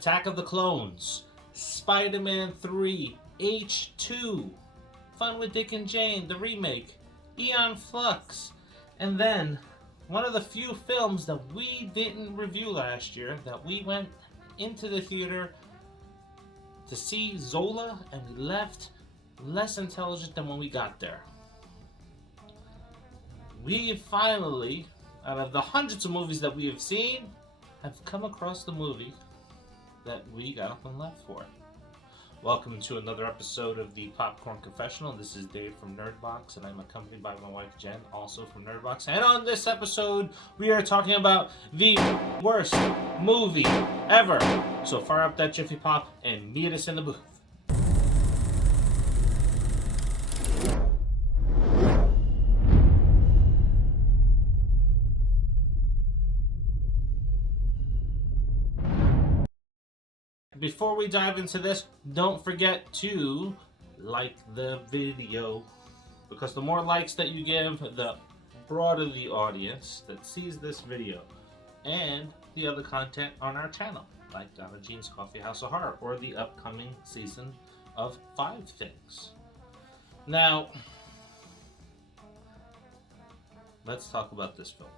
Attack of the Clones, Spider-Man 3, H2, Fun with Dick and Jane, the remake, Aeon Flux, and then one of the few films that we didn't review last year that we went into the theater to see, Zola, and we left less intelligent than when we got there. We finally, out of the hundreds of movies that we have seen, have come across the movie that we got up and left for. Welcome to another episode of the Popcorn Confessional. This is Dave from Nerdbox, and I'm accompanied by my wife Jen, also from Nerdbox. And on this episode, we are talking about the worst movie ever. So fire up that Jiffy Pop and meet us in the booth. Before we dive into this, don't forget to like the video, because the more likes that you give, the broader the audience that sees this video and the other content on our channel, like Donna Jean's Coffee House of Horror or the upcoming season of 5 Things. Now, let's talk about this film.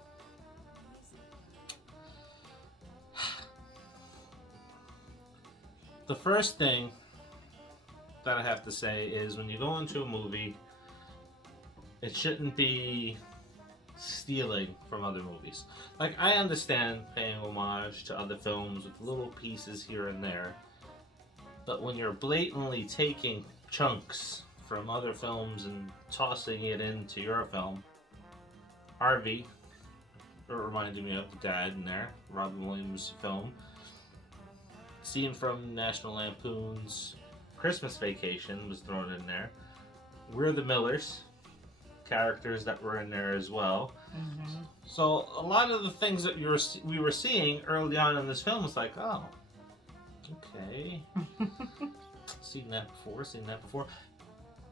The first thing that I have to say is when you go into a movie, it shouldn't be stealing from other movies. Like, I understand paying homage to other films with little pieces here and there, but when you're blatantly taking chunks from other films and tossing it into your film, Harvey, it reminded me of the dad in there, Robin Williams' film. Scene from National Lampoon's Christmas Vacation was thrown in there. We're the Millers, characters that were in there as well. Mm-hmm. So a lot of the things that we were seeing early on in this film was like, oh, okay, seen that before.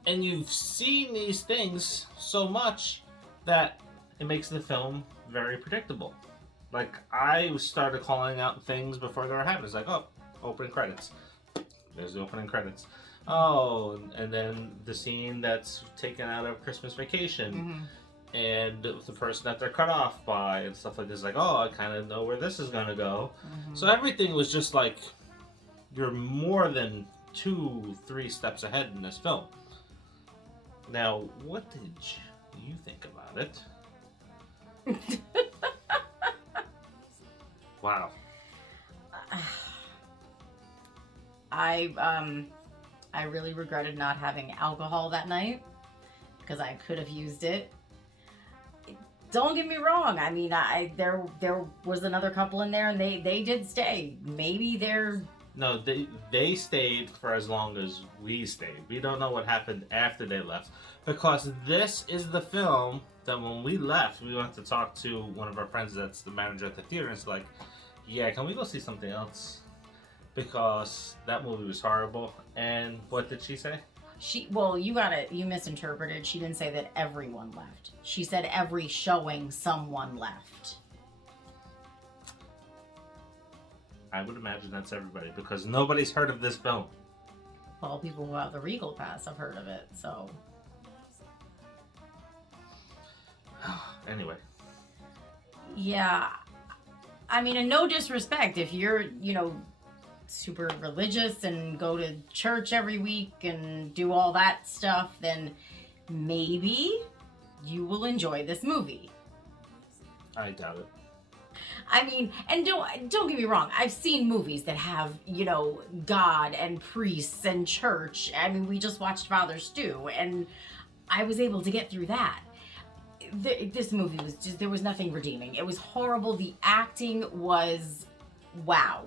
And you've seen these things so much that it makes the film very predictable. Like, I started calling out things before they were happening. It's like, oh, opening credits. There's the opening credits. Oh, and then the scene that's taken out of Christmas Vacation. Mm-hmm. And the person that they're cut off by and stuff like this. Like, oh, I kind of know where this is going to go. Mm-hmm. So everything was just like, you're more than 2-3 steps ahead in this film. Now, what did you think about it? Wow. I really regretted not having alcohol that night because I could have used it. Don't get me wrong. I mean, there was another couple in there, and they did stay. Maybe they're... No, they stayed for as long as we stayed. We don't know what happened after they left, because this is the film that when we left, we went to talk to one of our friends that's the manager at the theater, and it's like, yeah, can we go see something else? Because that movie was horrible. And what did she say? You misinterpreted. She didn't say that everyone left. She said every showing someone left. I would imagine that's everybody, because nobody's heard of this film. Well, people who have the Regal Pass have heard of it, so. Anyway. Yeah. I mean, and no disrespect, if you're, super religious and go to church every week and do all that stuff, then maybe you will enjoy this movie. I doubt it. I mean, and don't get me wrong, I've seen movies that have, God and priests and church. I mean, we just watched Father Stew, and I was able to get through that. This movie was just, there was nothing redeeming. It was horrible. The acting was wow.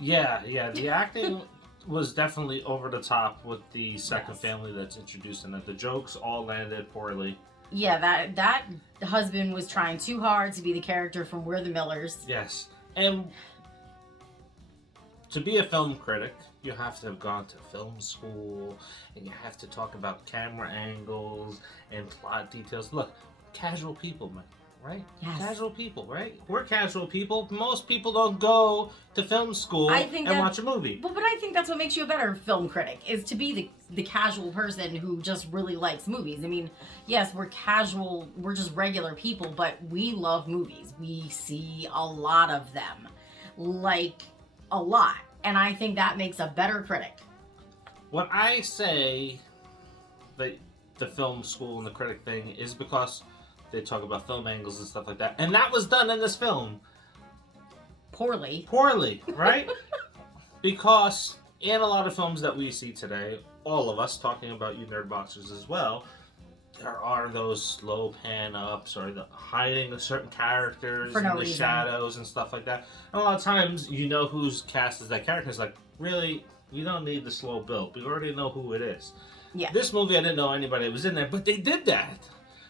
Yeah, the acting was definitely over the top with the second family that's introduced in it. The jokes all landed poorly. Yeah, that husband was trying too hard to be the character from We're the Millers. Yes, and to be a film critic, you have to have gone to film school, and you have to talk about camera angles and plot details. Look, casual people, man. right? Yes. Casual people, right? We're casual people. Most people don't go to film school and watch a movie. But I think that's what makes you a better film critic, is to be the casual person who just really likes movies. I mean, yes, we're casual, we're just regular people, but we love movies. We see a lot of them. Like, a lot. And I think that makes a better critic. When I say that the film school and the critic thing is because they talk about film angles and stuff like that. And that was done in this film. Poorly, right? Because in a lot of films that we see today, all of us, talking about you nerd boxers as well, there are those slow pan ups or the hiding of certain characters for no in the reason. shadows and stuff like that. And a lot of times you know who's cast as that character. It's like, really, we don't need the slow build. We already know who it is. Yeah. This movie, I didn't know anybody was in there, but they did that.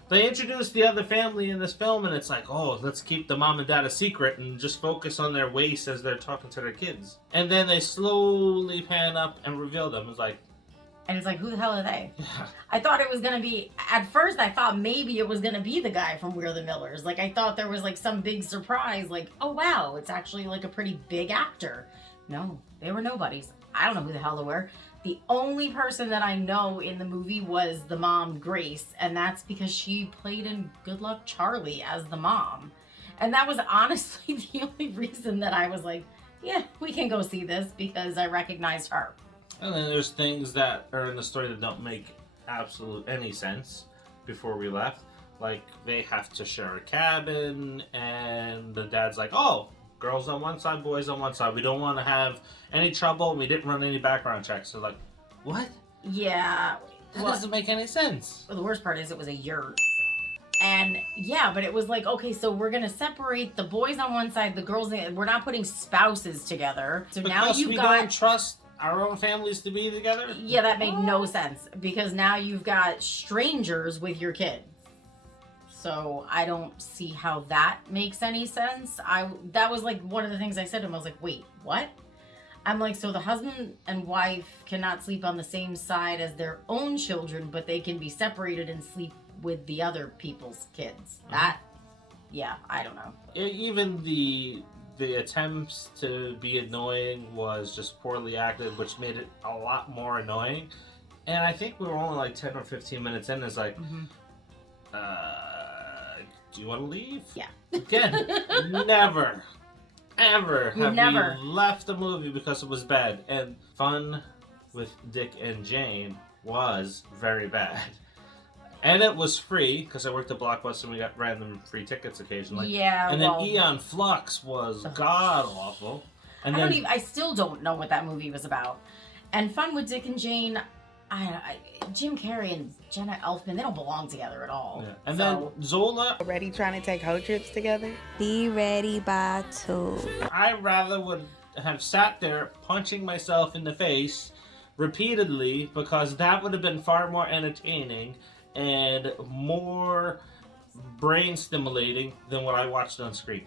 They introduced the other family in this film, and it's like, oh, let's keep the mom and dad a secret and just focus on their waist as they're talking to their kids. And then they slowly pan up and reveal them. It's like... And it's like, who the hell are they? Yeah. I thought it was going to be... At first, I thought maybe it was going to be the guy from We're the Millers. Like, I thought there was, like, some big surprise. Like, oh, wow, it's actually, like, a pretty big actor. No, they were nobodies. I don't know who the hell they were. The only person that I know in the movie was the mom, Grace, and that's because she played in Good Luck Charlie as the mom. And that was honestly the only reason that I was like, yeah, we can go see this, because I recognized her. And then there's things that are in the story that don't make absolute any sense before we left. Like, they have to share a cabin, and the dad's like, oh, girls on one side, boys on one side. We don't want to have any trouble. We didn't run any background checks. So like, what? Yeah. That doesn't make any sense. Well, the worst part is it was a yurt. And yeah, but it was like, okay, so we're going to separate the boys on one side, the girls, we're not putting spouses together. So now Because you've we got... don't trust our own families to be together? Yeah, that made no sense. Because now you've got strangers with your kids. So I don't see how that makes any sense. That was like one of the things I said to him. I was like, wait, what? I'm like, so the husband and wife cannot sleep on the same side as their own children, but they can be separated and sleep with the other people's kids. Mm-hmm. That, yeah, I don't know. Even the attempts to be annoying was just poorly acted, which made it a lot more annoying. And I think we were only like 10 or 15 minutes in. It's like, do you want to leave? Yeah. Again, never, ever have we left a movie because it was bad. And Fun with Dick and Jane was very bad. And it was free, because I worked at Blockbuster and we got random free tickets occasionally. Yeah, and then Eon Flux was god-awful. And I still don't know what that movie was about. And Fun with Dick and Jane, Jim Carrey and Jenna Elfman, they don't belong together at all. Yeah. And then Zola... Already trying to take road trips together? Be ready by 2. I rather would have sat there punching myself in the face repeatedly, because that would have been far more entertaining and more brain stimulating than what I watched on screen.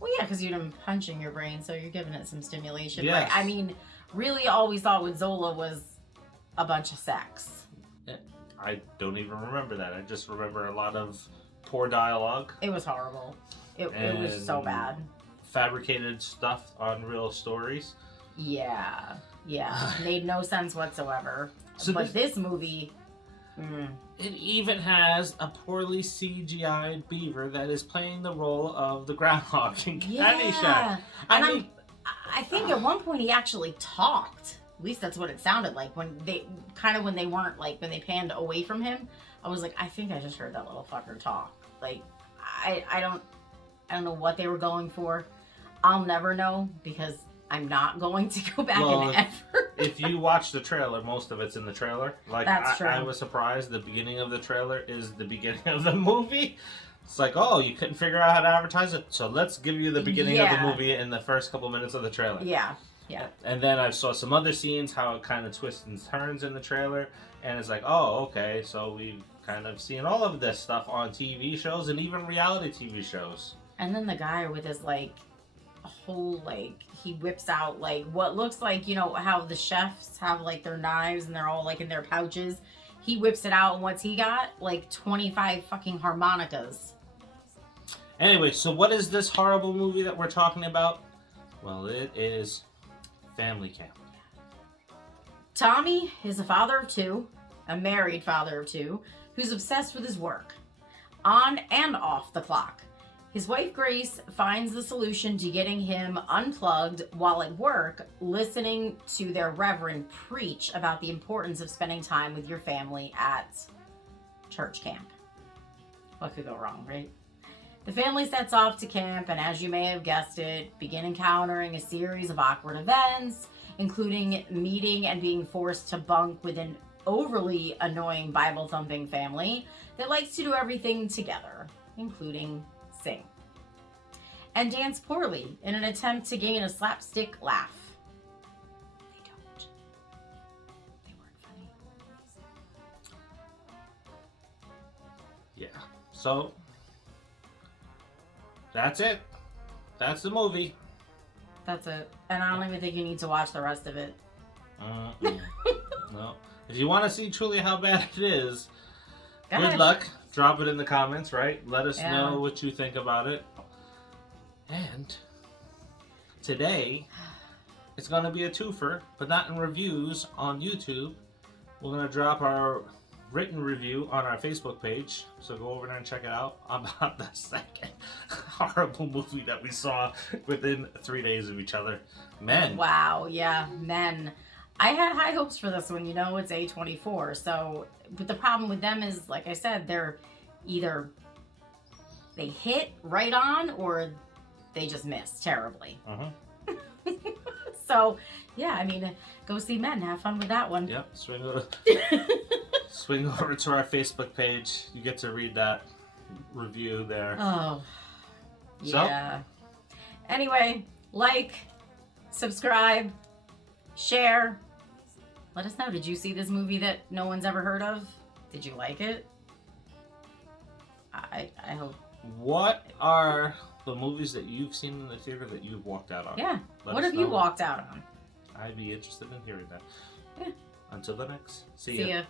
Well, yeah, because you've been punching your brain, so you're giving it some stimulation. Yes. Right? I mean, really all we saw with Zola was a bunch of sex. I don't even remember that. I just remember a lot of poor dialogue. It was horrible. It was so bad. Fabricated stuff on real stories. Yeah. Made no sense whatsoever. So but this movie... It even has a poorly CGI'd beaver that is playing the role of the groundhog in Caddyshack. I think at one point he actually talked. At least that's what it sounded like when they weren't, like, when they panned away from him. I was like, I think I just heard that little fucker talk. Like, I don't know what they were going for. I'll never know, because I'm not going to go back and ever. If you watch the trailer, most of it's in the trailer. Like, That's true. I was surprised. The beginning of the trailer is the beginning of the movie. It's like, oh, you couldn't figure out how to advertise it, so let's give you the beginning of the movie in the first couple minutes of the trailer. Yeah. And then I saw some other scenes, how it kind of twists and turns in the trailer, and it's like, oh, okay, so we've kind of seen all of this stuff on TV shows and even reality TV shows. And then the guy with his, like, whole, like, he whips out, like, what looks like, you know, how the chefs have, like, their knives and they're all, like, in their pouches. He whips it out, and what's he got? Like, 25 fucking harmonicas. Anyway, so what is this horrible movie that we're talking about? Well, it is Family Camp. Tommy is a father of two, a married father of two, who's obsessed with his work, on and off the clock. His wife Grace finds the solution to getting him unplugged while at work, listening to their reverend preach about the importance of spending time with your family at church camp. What could go wrong, right? The family sets off to camp, and as you may have guessed it, begin encountering a series of awkward events, including meeting and being forced to bunk with an overly annoying Bible-thumping family that likes to do everything together, including sing, and dance poorly in an attempt to gain a slapstick laugh. They don't. They weren't funny. Yeah. So, that's it. That's the movie. That's it. And I don't even think you need to watch the rest of it. No. If you want to see truly how bad it is, Go good ahead. luck. Drop it in the comments, right? Let us Yeah. know what you think about it. And today, it's going to be a twofer, but not in reviews on YouTube. We're going to drop our written review on our Facebook page, so go over there and check it out about the second horrible movie that we saw within 3 days of each other. Men. Wow, yeah, Men. I had high hopes for this one, you know, it's A24. So, but the problem with them is, like I said, they're either they hit right on or they just miss terribly. So, yeah, I mean, go see Men. Have fun with that one. Yep, swing over to our Facebook page. You get to read that review there. Oh, So? yeah. Anyway, like, subscribe, share. Let us know. Did you see this movie that no one's ever heard of? Did you like it? I hope. What are the movies that you've seen in the theater that you've walked out on? Yeah. Let What us have you know. walked out on? I'd be interested in hearing that. Yeah. Until the next. See ya.